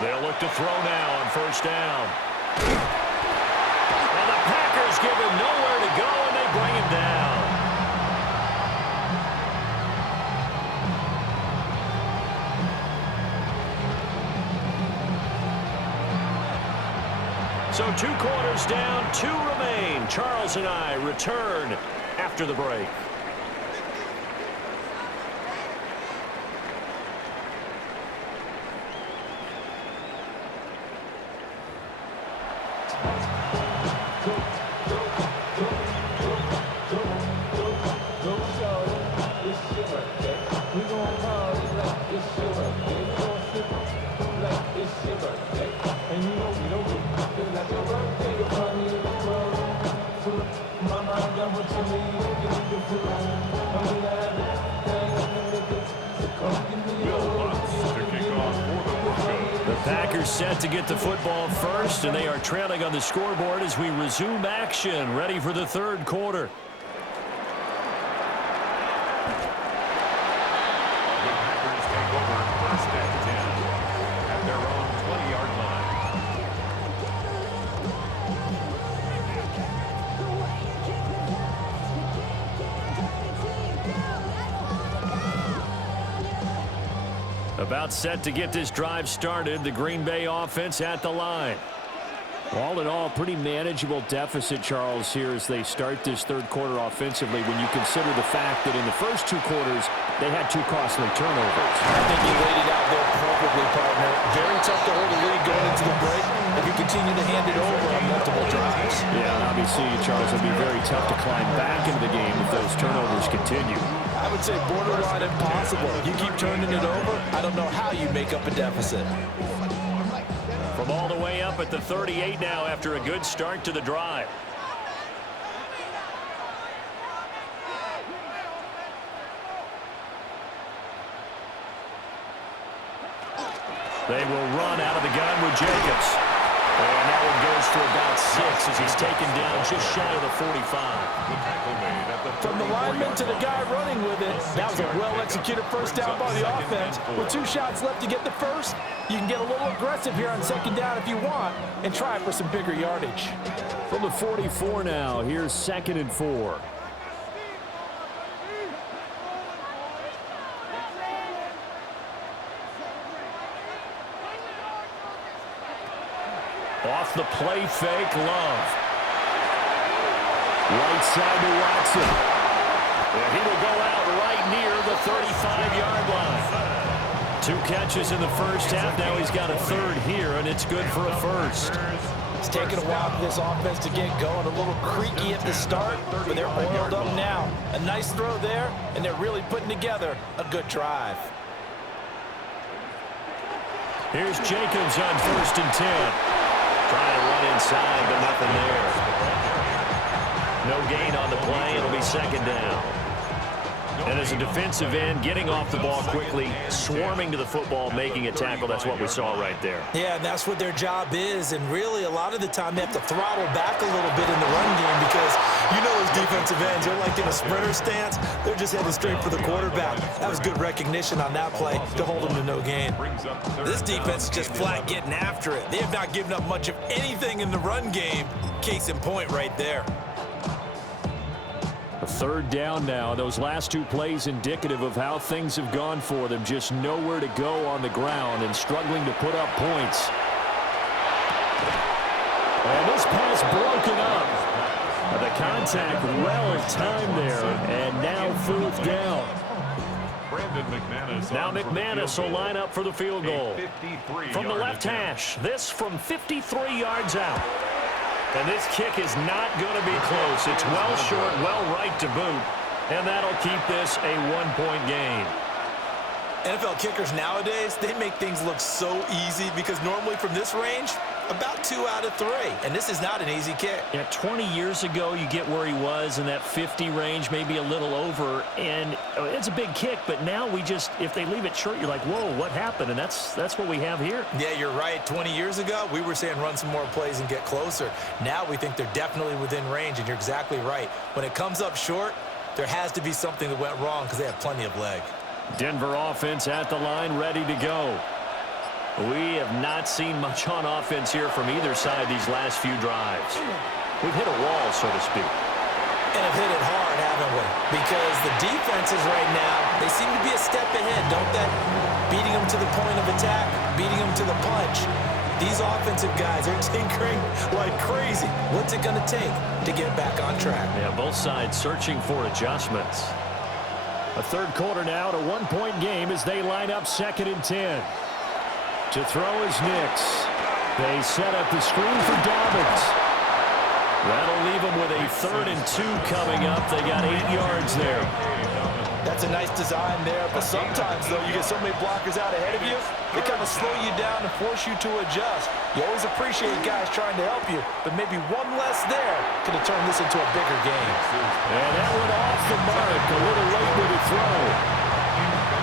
They'll look to throw now on first down. And the Packers give him nowhere to go, and they bring him down. So 2 quarters down, 2 remain. Charles and I return after the break. Packers set to get the football first, and they are trailing on the scoreboard as we resume action, ready for the third quarter. The Packers take over first and 10 at their own 20-yard line. About set to get this drive started, the Green Bay offense at the line. All in all, pretty manageable deficit, Charles, here as they start this third quarter offensively when you consider the fact that in the first 2 quarters, they had 2 costly turnovers. I think you laid it out there perfectly, partner. Very tough to hold the lead going into the break if you continue to hand it over on multiple drives. Yeah, and obviously, Charles, it'll be very tough to climb back into the game if those turnovers continue. I would say borderline impossible. You keep turning it over, I don't know how you make up a deficit. From all the way up at the 38 now after a good start to the drive. They will run out of the gun with Jacobs. And that one goes for about 6 as he's taken down just shy of the 45. From the lineman to the guy running with it, that was a well-executed first down by the offense. With 2 shots left to get the first, you can get a little aggressive here on second down if you want and try for some bigger yardage. From the 44 now, here's 2nd and 4. Off the play fake, Love. Right side to Watson. And he will go out right near the 35-yard line. 2 catches in the first half. Now he's got a 3rd here, and it's good for a first. It's taken a while for this offense to get going. A little creaky at the start, but they're oiled up now. A nice throw there, and they're really putting together a good drive. Here's Jacobs on 1st and 10. Trying to run inside, but nothing there. No gain on the play. It'll be 2nd down. And as a defensive end, getting off the ball quickly, swarming to the football, making a tackle, that's what we saw right there. Yeah, and that's what their job is. And really, a lot of the time, they have to throttle back a little bit in the run game because you know those defensive ends, they're like in a sprinter stance. They're just heading straight for the quarterback. That was good recognition on that play to hold them to no gain. This defense is just flat getting after it. They have not given up much of anything in the run game. Case in point right there. A 3rd down now. Those last 2 plays indicative of how things have gone for them. Just nowhere to go on the ground and struggling to put up points. And this pass broken up. The contact well timed there. And now 4th down. Now McManus will line up for the field goal. From the left hash. This from 53 yards out. And this kick is not going to be close. It's well short, well right to boot. And that'll keep this a 1-point game. NFL kickers nowadays, they make things look so easy because normally from this range, about 2 out of 3. And this is not an easy kick. Yeah, 20 years ago, you get where he was in that 50 range, maybe a little over. And it's a big kick, but now we just, if they leave it short, you're like, whoa, what happened? And that's what we have here. Yeah, you're right. 20 years ago, we were saying run some more plays and get closer. Now we think they're definitely within range, and you're exactly right. When it comes up short, there has to be something that went wrong because they have plenty of leg. Denver offense at the line, ready to go. We have not seen much on offense here from either side these last few drives. We've hit a wall, so to speak. And have hit it hard, haven't we? Because the defenses right now, they seem to be a step ahead, don't they? Beating them to the point of attack, beating them to the punch. These offensive guys are tinkering like crazy. What's it going to take to get back on track? Yeah, both sides searching for adjustments. A third quarter now, a one-point game as they line up 2nd and 10. To throw is Nix. They set up the screen for Dobbins. That'll leave them with a 3rd and 2 coming up. They got 8 yards there. That's a nice design there, but sometimes, though, you get so many blockers out ahead of you, they kind of slow you down and force you to adjust. You always appreciate guys trying to help you, but maybe one less there could have turned this into a bigger game. And that went off the mark, a little late with the throw.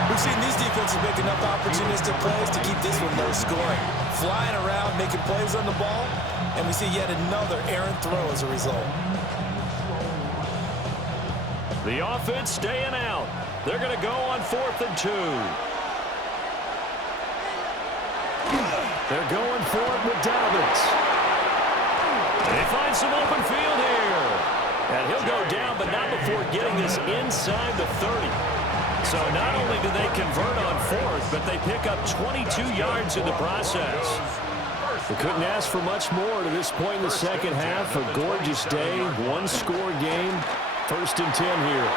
We've seen these defenses make enough opportunistic plays to keep this one low scoring. Flying around, making plays on the ball, and we see yet another errant throw as a result. The offense staying out. They're going to go on 4th and 2. They're going for it with Dobbins. They find some open field here. And he'll go down, but not before getting this inside the 30. So not only do they convert on 4th, but they pick up 22 yards in the process. We couldn't ask for much more to this point in the second half. A gorgeous day, one-score game. 1st and 10 here.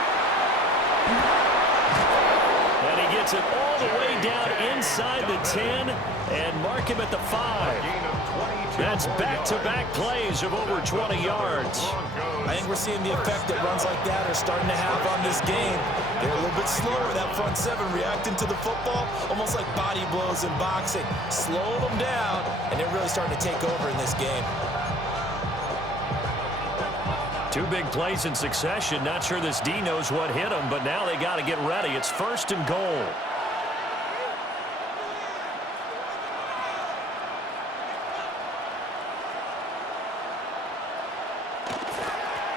And he gets it all the way down inside the 10 and mark him at the 5. That's back-to-back plays of over 20 yards. I think we're seeing the effect that runs like that are starting to have on this game. They're a little bit slower, that front 7, reacting to the football, almost like body blows in boxing. Slow them down, and they're really starting to take over in this game. 2 big plays in succession. Not sure this D knows what hit him, but now they got to get ready. It's 1st and goal.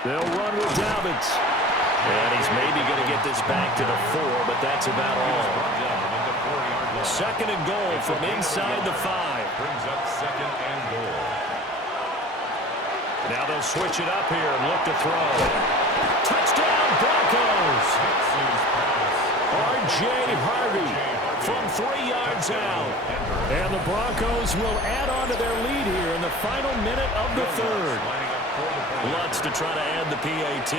They'll run with Dobbins. And he's maybe going to get this back to the 4, but that's about all. 2nd and goal from inside the 5. Brings up 2nd and goal. Now they'll switch it up here and look to throw. Touchdown, Broncos! R.J. Harvey from 3 yards out. And the Broncos will add on to their lead here in the final minute of the 3rd. Lutz to try to add the PAT.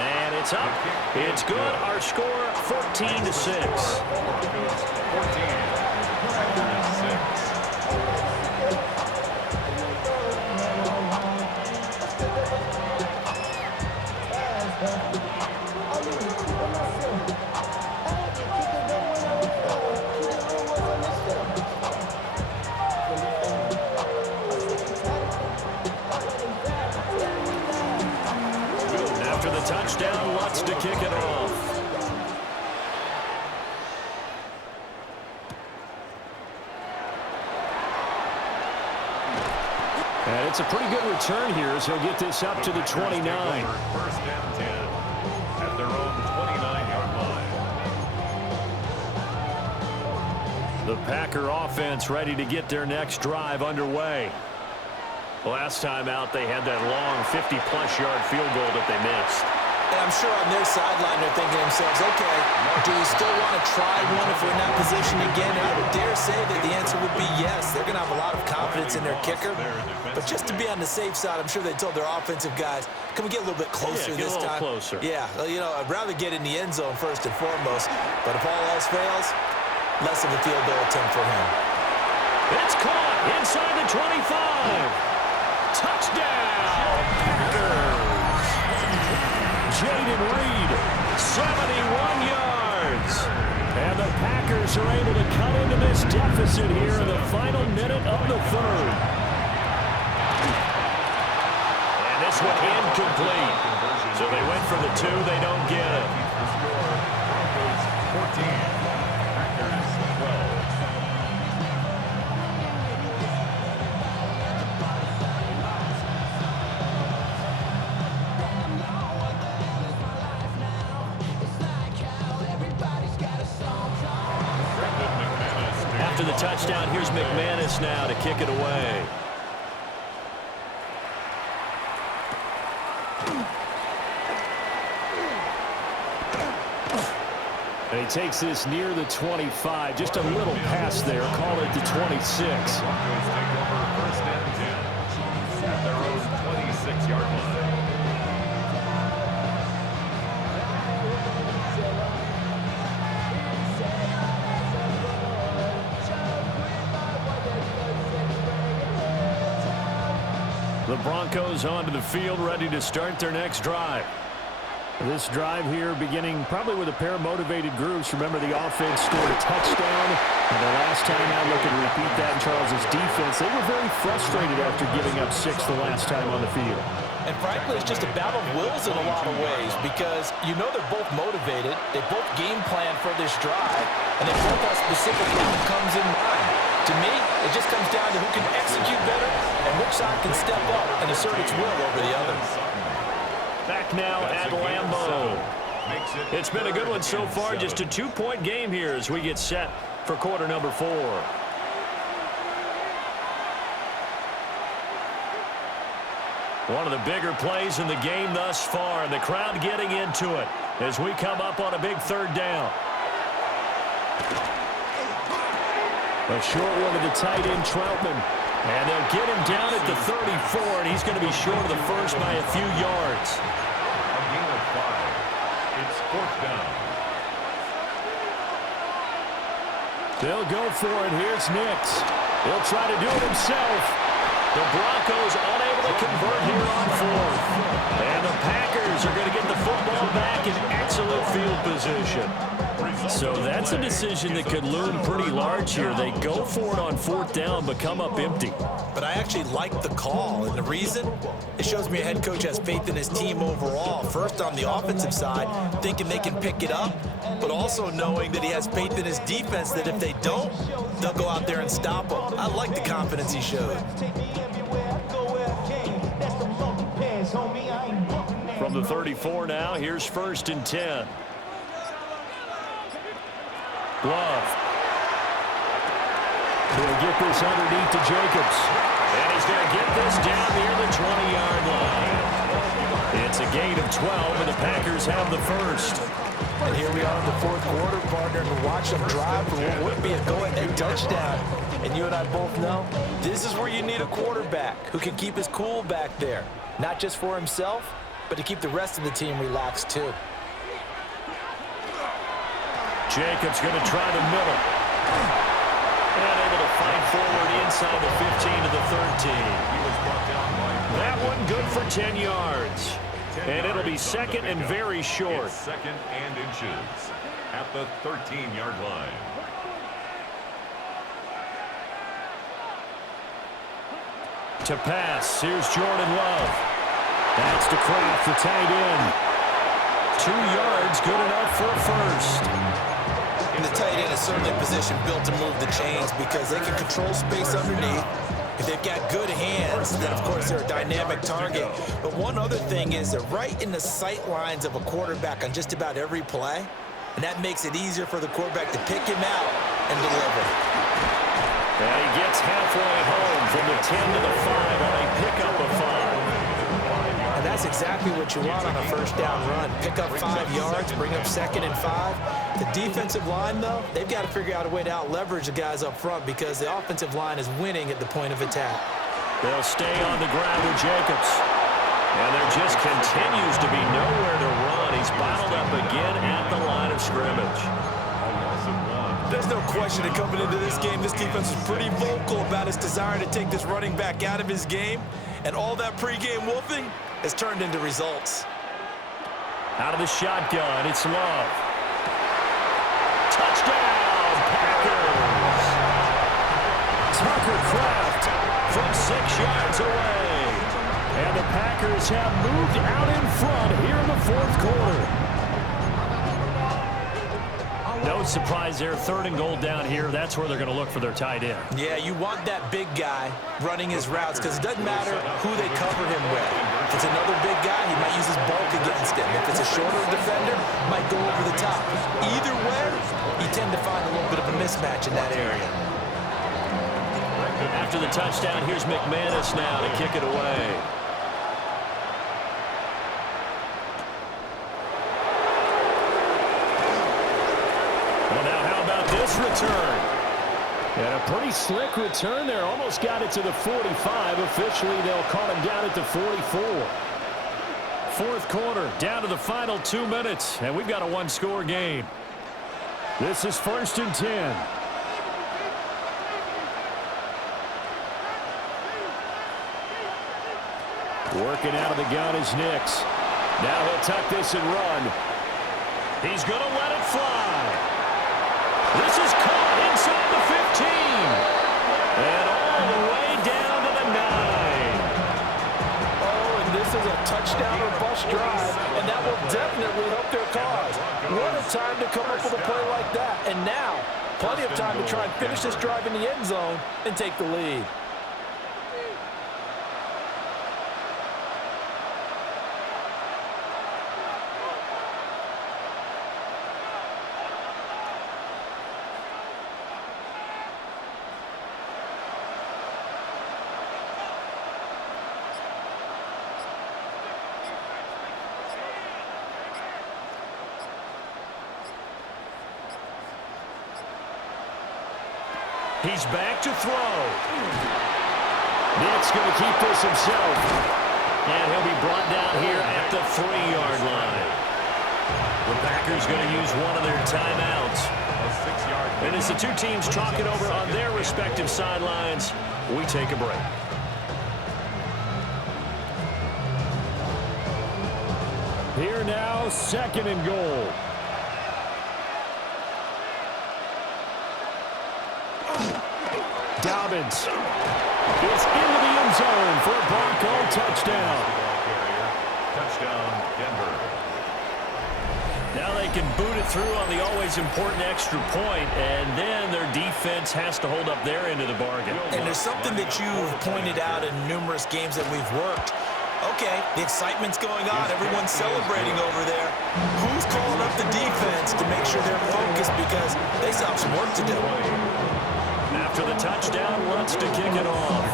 And it's up. It's good. Our score, 14-6. After the touchdown, Lutz to kick it off. And it's a pretty good return here as he'll get this up to the 29. 1st and 10 at their own 29-yard line. The Packer offense ready to get their next drive underway. Last time out, they had that long 50-plus yard field goal that they missed. And I'm sure on their sideline they're thinking to themselves, okay, do we still want to try one if we're in that position again? And I would dare say that the answer would be yes. They're going to have a lot of confidence in their kicker. But just to be on the safe side, I'm sure they told their offensive guys, can we get a little bit closer this time? Closer. Yeah, well, you know, I'd rather get in the end zone first and foremost. But if all else fails, less of a field goal attempt for him. It's caught inside the 25. Touchdown, Packers! Jaden Reed, 71 yards. And the Packers are able to cut into this deficit here in the final minute of the 3rd. And this one incomplete. So they went for the 2, they don't get it. Broncos 14, Packers 12. the touchdown. Here's McManus now to kick it away. And he takes this near the 25. Just a little pass there. Call it the 26. Broncos take over first and 10 at their own 26-yard line. The Broncos onto the field, ready to start their next drive. This drive here beginning probably with a pair of motivated groups. Remember, the offense scored a touchdown. And the last time I look and repeat that in Charles' defense, they were very frustrated after giving up 6 the last time on the field. And frankly, it's just a battle of wills in a lot of ways because you know they're both motivated. They both game plan for this drive, and they both have specific outcomes in mind. To me, it just comes down to who can execute better and which side can step up and assert its will over the other. Back now at Lambeau. It's been a good one so far. Just a 2-point game here as we get set for quarter number 4. One of the bigger plays in the game thus far, and the crowd getting into it as we come up on a big 3rd down. A short one to the tight end, Troutman. And they'll get him down at the 34, and he's going to be short of the first by a few yards. A gain of 5. It's 4th down. They'll go for it. Here's Nix. He'll try to do it himself. The Broncos unable to convert here on 4th. And the Packers are going to get the football back in excellent field position. So that's a decision that could loom pretty large here. They go for it on 4th down, but come up empty. But I actually like the call, and the reason? It shows me a head coach has faith in his team overall. First, on the offensive side, thinking they can pick it up, but also knowing that he has faith in his defense that if they don't, they'll go out there and stop them. I like the confidence he showed. From the 34 now, here's 1st and 10. Love. He'll get this underneath to Jacobs. And he's going to get this down near the 20-yard line. It's a gain of 12, and the Packers have the first. And here we are in the 4th quarter, partner, and watch them drive for what would be a go-ahead touchdown. And you and I both know this is where you need a quarterback who can keep his cool back there. Not just for himself, but to keep the rest of the team relaxed too. Jacobs going to try the middle. And able to fight forward inside the 15 to the 13. That one good for 10 yards. And it'll be 2nd and very short. 2nd and inches at the 13-yard line. To pass, here's Jordan Love. That's to Kraft, the tight end. 2 yards, good enough for a first. And the tight end is certainly a position built to move the chains because they can control space underneath. If they've got good hands, then of course they're a dynamic target. But one other thing is they're right in the sight lines of a quarterback on just about every play. And that makes it easier for the quarterback to pick him out and deliver. And he gets halfway home from the 10 to the 5 on a pickup of 5. And that's exactly what you want on a 1st down run. Pick up 5 yards, bring up 2nd and 5. The defensive line, though, they've got to figure out a way to out-leverage the guys up front because the offensive line is winning at the point of attack. They'll stay on the ground with Jacobs. And there just continues to be nowhere to run. He's bottled up again at the line of scrimmage. There's no question that coming into this game, this defense is pretty vocal about its desire to take this running back out of his game. And all that pregame wolfing has turned into results. Out of the shotgun, it's Love. Touchdown, Packers! Tucker Kraft from 6 yards away. And the Packers have moved out in front here in the 4th quarter. No surprise there, 3rd and goal down here. That's where they're going to look for their tight end. Yeah, you want that big guy running his routes because it doesn't matter who they cover him with. If it's another big guy, he might use his bulk against him. If it's a shorter defender, might go over the top. Either way, you tend to find a little bit of a mismatch in that area. After the touchdown, here's McManus now to kick it away. Well, now how about this return? And a pretty slick return there. Almost got it to the 45. Officially, they'll call him down at the 44. Fourth quarter, down to the final 2 minutes, and we've got a one-score game. This is 1st and 10. Working out of the gun is Nix. Now he'll tuck this and run. He's going to let it fly. This is caught inside the 15. And all the way down to the 9. Oh, and this is a touchdown or bust drive, and that will definitely help their cause. What a time to come up with a play like that. And now, plenty of time to try and finish this drive in the end zone and take the lead. He's back to throw. Nick's going to keep this himself. And he'll be brought down here at the 3-yard line. The Packers going to use one of their timeouts. And as the two teams talk it over on their respective sidelines, we take a break. Here now, 2nd and goal. Dobbins is into the end zone for a Bronco touchdown. Touchdown, Denver. Now they can boot it through on the always important extra point, and then their defense has to hold up their end of the bargain. And there's something that you've pointed out in numerous games that we've worked. Okay, the excitement's going on. Everyone's celebrating over there. Who's calling up the defense to make sure they're focused because they still have some work to do? After the touchdown, wants to kick it off.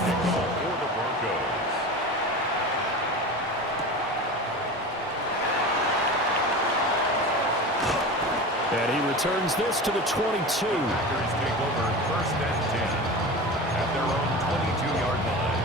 And he returns this to the 22. Packers take over 1st and 10 at their own 22-yard line.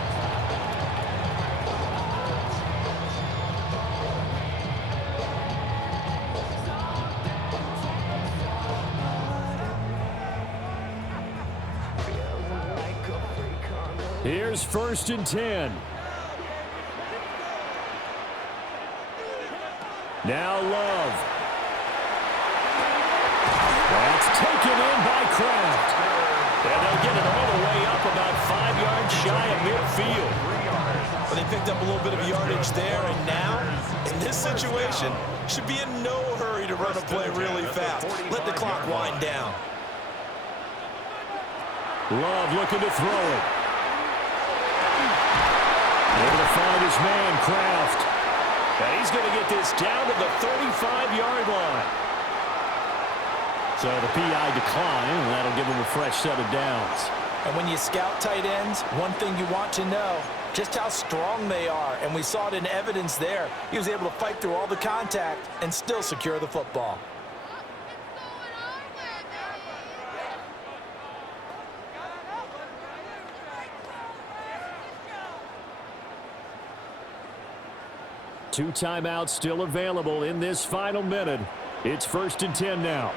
Here's 1st and 10. Now Love. That's taken in by Kraft. And they'll get it all the way up about 5 yards shy of midfield. But they picked up a little bit of yardage there, and now, in this situation, should be in no hurry to run a play really fast. Let the clock wind down. Love looking to throw it. Able to find his man, Kraft. And he's going to get this down to the 35-yard line. So the PI decline, and that'll give him a fresh set of downs. And when you scout tight ends, one thing you want to know, just how strong they are. And we saw it in evidence there. He was able to fight through all the contact and still secure the football. Two timeouts still available in this final minute. It's 1st and 10 now.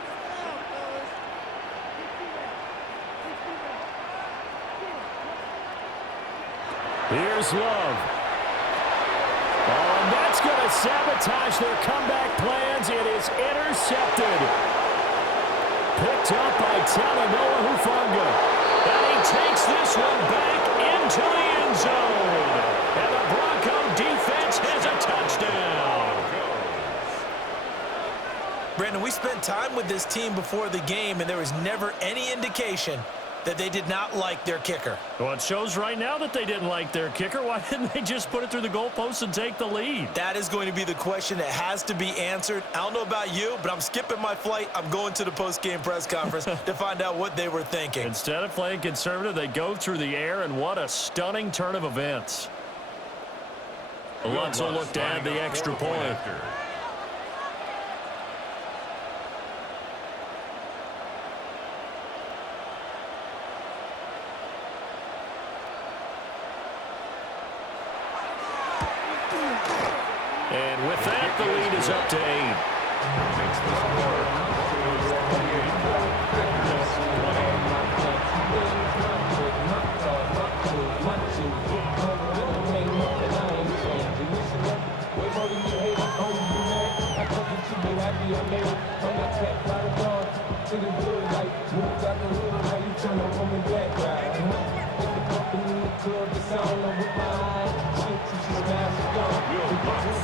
Here's Love. Oh, and that's going to sabotage their comeback plans. It is intercepted. Picked up by Talanoa Hufanga. And he takes this one back into the end zone. And the Bronco defense has a touchdown. Brandon, we spent time with this team before the game, and there was never any indication that they did not like their kicker. Well, it shows right now that they didn't like their kicker. Why didn't they just put it through the goalpost and take the lead? That is going to be the question that has to be answered. I don't know about you, but I'm skipping my flight. I'm going to the post-game press conference to find out what they were thinking. Instead of playing conservative, they go through the air, and what a stunning turn of events. Lutz will look to add the extra point. And with that, the lead is up to 8. Makes the score.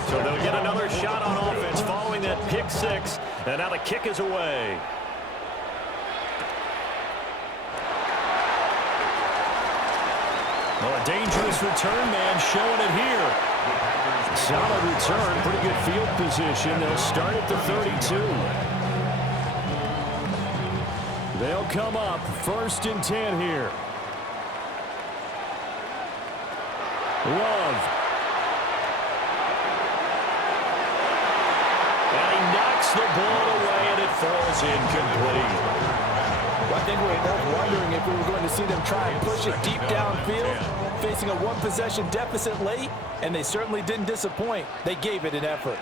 So they'll get another shot on offense following that pick six. And now the kick is away. Well, a dangerous return man showing it here. Solid return, pretty good field position. They'll start at the 32. They'll come up 1st and 10 here. Love. And he knocks the ball away, and it falls incomplete. Well, I think we were both wondering if we were going to see them try and push it deep downfield, facing a one-possession deficit late, and they certainly didn't disappoint. They gave it an effort.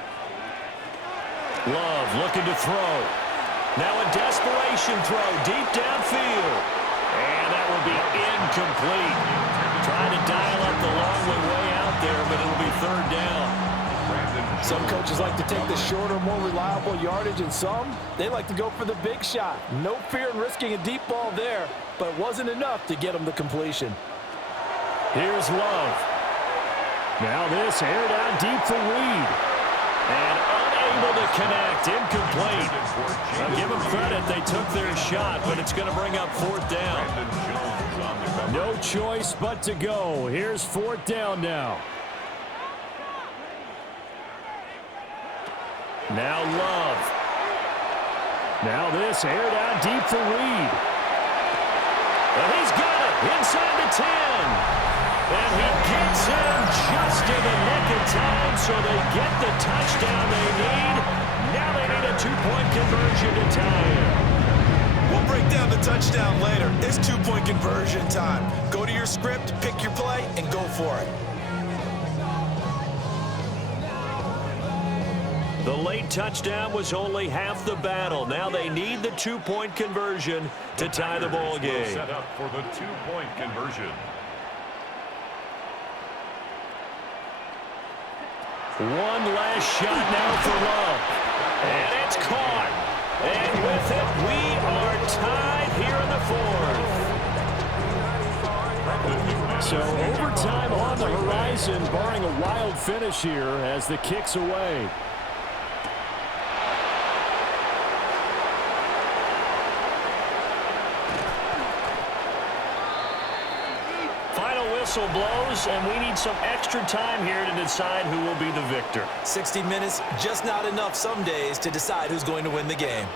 Love looking to throw. Now a desperation throw deep downfield. And that will be incomplete. Trying to dial up the long way out there, but it'll be 3rd down. Some coaches like to take the shorter, more reliable yardage, and some, they like to go for the big shot. No fear in risking a deep ball there, but it wasn't enough to get them the completion. Here's Love. Now this aired out deep for Reed. And unable to connect, incomplete. Now give them credit, they took their shot, but it's going to bring up 4th down. No choice but to go. Here's 4th down now. Now Love. Now this aired out deep for Reed. And he's got it inside the 10. And he gets him just in the nick of time, so they get the touchdown they need. Now they need a 2-point conversion to tie it. We'll break down the touchdown later. It's 2-point conversion time. Go to your script, pick your play, and go for it. The late touchdown was only half the battle. Now they need the 2-point conversion to tie the ball game. Set up for the 2-point conversion. One last shot now for Love. And it's caught. And with it, we are tied here in the 4th. So overtime on the horizon, barring a wild finish here as the kick's away. Whistle blows, and we need some extra time here to decide who will be the victor. 60 minutes, just not enough some days to decide who's going to win the game.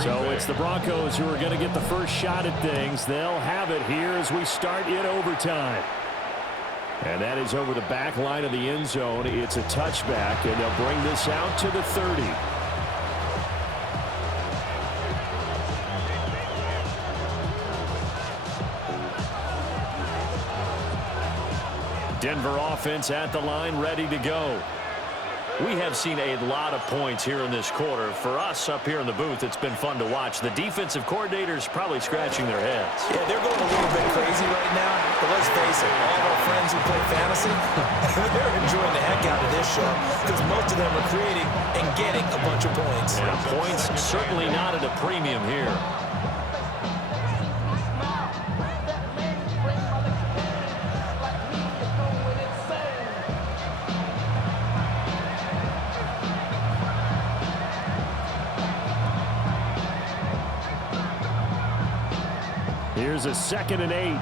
So it's the Broncos who are going to get the first shot at things. They'll have it here as we start in overtime. And that is over the back line of the end zone. It's a touchback, and they'll bring this out to the 30. Denver offense at the line, ready to go. We have seen a lot of points here in this quarter. For us up here in the booth, it's been fun to watch. The defensive coordinators probably scratching their heads. Yeah, they're going a little bit crazy right now. But let's face it, all of our friends who play fantasy, they're enjoying the heck out of this show because most of them are creating and getting a bunch of points. And points certainly not at a premium here. Here's a 2nd and 8.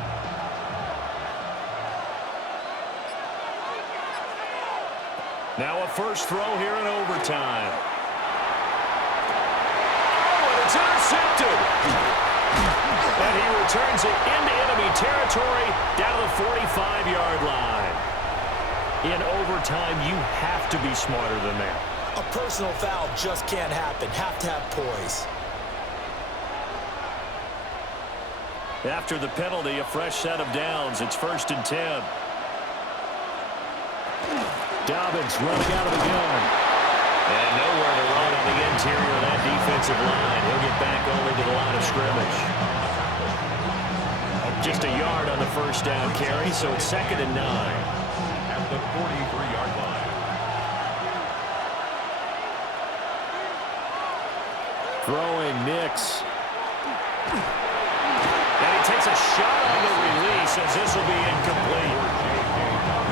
Now a first throw here in overtime. Oh, and it's intercepted. And he returns it into enemy territory down the 45-yard line. In overtime, you have to be smarter than that. A personal foul just can't happen. Have to have poise. After the penalty, a fresh set of downs. It's 1st and 10. Dobbins running out of the gun. And nowhere to run on the interior of that defensive line. He'll get back only to the line of scrimmage. Just a yard on the first down carry, so it's 2nd and 9. At the 43-yard line. Throwing Nix. And he takes a shot on the release as this will be incomplete.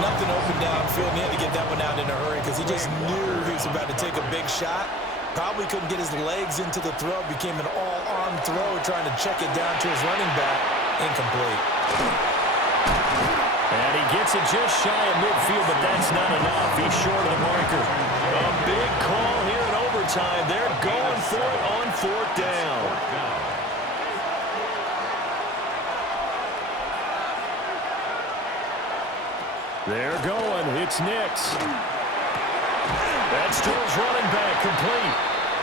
Nothing open downfield, and he had to get that one out in a hurry because he just knew he was about to take a big shot. Probably couldn't get his legs into the throw. Became an all-arm throw, trying to check it down to his running back. Incomplete. And he gets it just shy of midfield, but that's not enough. He's short of the marker. A big call here in overtime. They're going for it on 4th down. They're going. It's Nix. That's Steele's running back complete.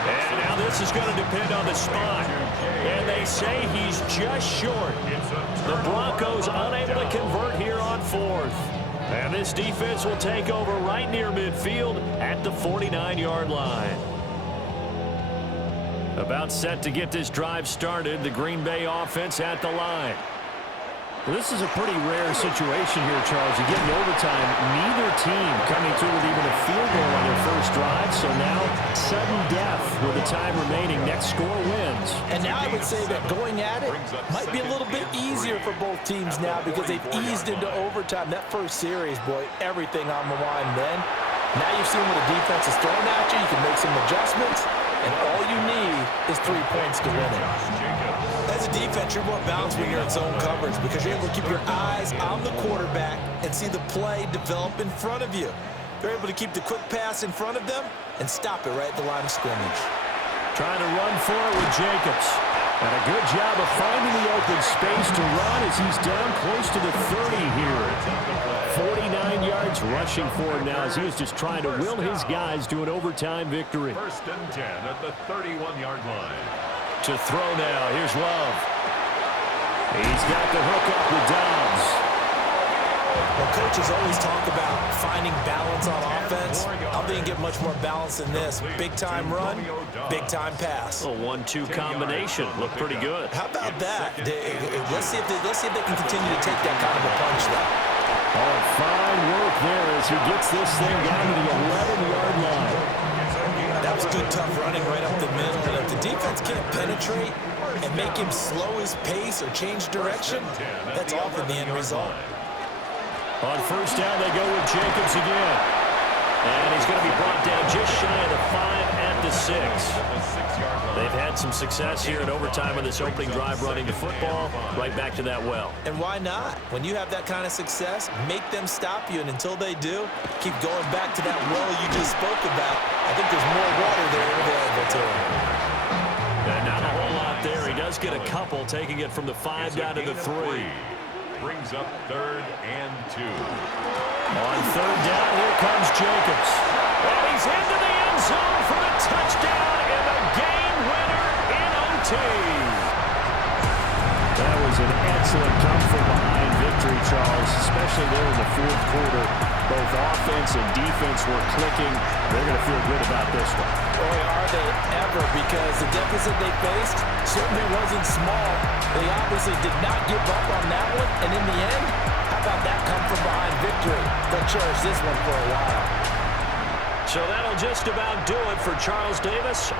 And now this is going to depend on the spot. And they say he's just short. The Broncos unable to convert here on 4th. And this defense will take over right near midfield at the 49-yard line. About set to get this drive started. The Green Bay offense at the line. Well, this is a pretty rare situation here, Charles. You get in overtime, neither team coming through with even a field goal on their first drive, so now sudden death with the time remaining. Next score wins. And now I would say that going at it might be a little bit easier for both teams now because they've eased into overtime. That first series, boy, everything on the line then. Now you've seen what a defense is throwing at you. You can make some adjustments, and all you need is 3 points to win it. As a defense, you're more balanced when you're in zone coverage because you're able to keep your eyes on the quarterback and see the play develop in front of you. They're able to keep the quick pass in front of them and stop it right at the line of scrimmage. Trying to run for it with Jacobs. And a good job of finding the open space to run as he's down close to the 30 here. 49 yards rushing for him now as he is just trying to will his guys to an overtime victory. 1st and 10 at the 31-yard line. To throw now. Here's Love. He's got the hook up with Dobbs. Well, coaches always talk about finding balance on offense. I don't think you get much more balance than this. Big-time run, big-time pass. A 1-2 combination. Looked pretty good. How about that? Let's see if they can continue to take that kind of a punch, though. Oh, fine work there as he gets this thing down to the 11-yard line. That was good, tough running right up the middle. And if the defense can't penetrate and make him slow his pace or change direction, that's often the end result. On first down, they go with Jacobs again. And he's going to be brought down just shy of the 5 at the 6. They've had some success here in overtime in this opening drive running the football. Right back to that well. And why not? When you have that kind of success, make them stop you. And until they do, keep going back to that well you just spoke about. I think there's more water there available to him. And not a whole lot there. He does get a couple, taking it from the 5 down to the 3. Brings up 3rd and 2. On 3rd down, here comes Jacobs. And he's into the end zone for the touchdown and the game winner in OT. That was an excellent come from behind victory, Charles, especially there in the 4th quarter. Both offense and defense were clicking. They're going to feel good about this one. Boy, are they ever, because the deficit they faced certainly wasn't small. They obviously did not give up on that one, and in the end, how about that come-from-behind victory? They'll cherish this one for a while. So that'll just about do it for Charles Davis.